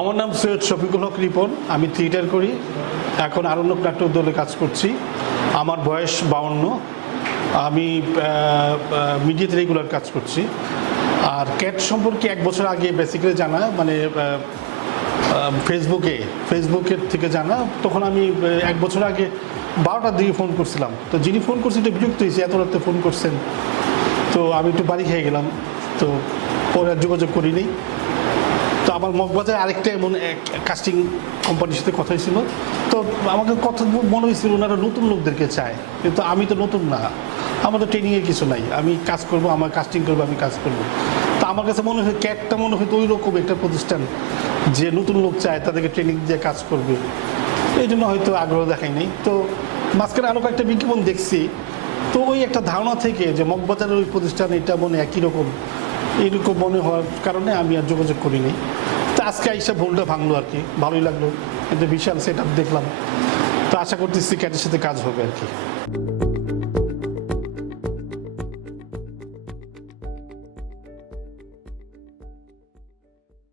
আমার নাম সৈয়দ শফিকুল হক রিপন। আমি থিয়েটার করি, এখন আরণ্যক নাট্য দলে কাজ করছি। আমার বয়স 52। আমি মিডিয়াতে রেগুলার কাজ করছি। আর ক্যাট সম্পর্কে 1 বছর আগে বেসিক্যালি জানা, মানে ফেসবুকের থেকে জানা। তখন আমি 1 বছর আগে 12টার দিকে ফোন করছিলাম। তো যিনি ফোন করছেন একটু বিরক্ত হয়েছে, এত রাতে ফোন করছেন। তো আমি একটু বাড়ি খেয়ে গেলাম, তো পরে আর যোগাযোগ করিনি। তো আমার মগবাজারে আরেকটা এমন কাস্টিং কোম্পানির সাথে কথা হয়েছিল। তো আমাকে কথা মনে হয়েছিল ওনারা নতুন লোকদেরকে চায়, কিন্তু আমি তো নতুন না, আমার তো ট্রেনিংয়ের কিছু নাই। আমি কাজ করব, আমার কাস্টিং করবো, আমি কাজ করব। তো আমার কাছে মনে হয় ক্যাটটা মনে হয় তো ওই রকম একটা প্রতিষ্ঠান যে নতুন লোক চায়, তাদেরকে ট্রেনিং দিয়ে কাজ করবে, এই জন্য হয়তো আগ্রহ দেখাই নাই। তো মাঝখানে আরও কয়েকটা বিজ্ঞাপন দেখছি, তো ওই একটা ধারণা থেকে যে মগবাজারের ওই প্রতিষ্ঠান এটা মনে একই রকম, এইরকম মনে হওয়ার কারণে আমি আর যোগাযোগ করিনি। তো আজকে আইসা ভুলটা ভাঙলো আর কি, ভালোই লাগলো। একটা বিশাল সেট আপ দেখলাম। তো আশা করতেছি ক্যাটের সাথে কাজ হবে আর কি।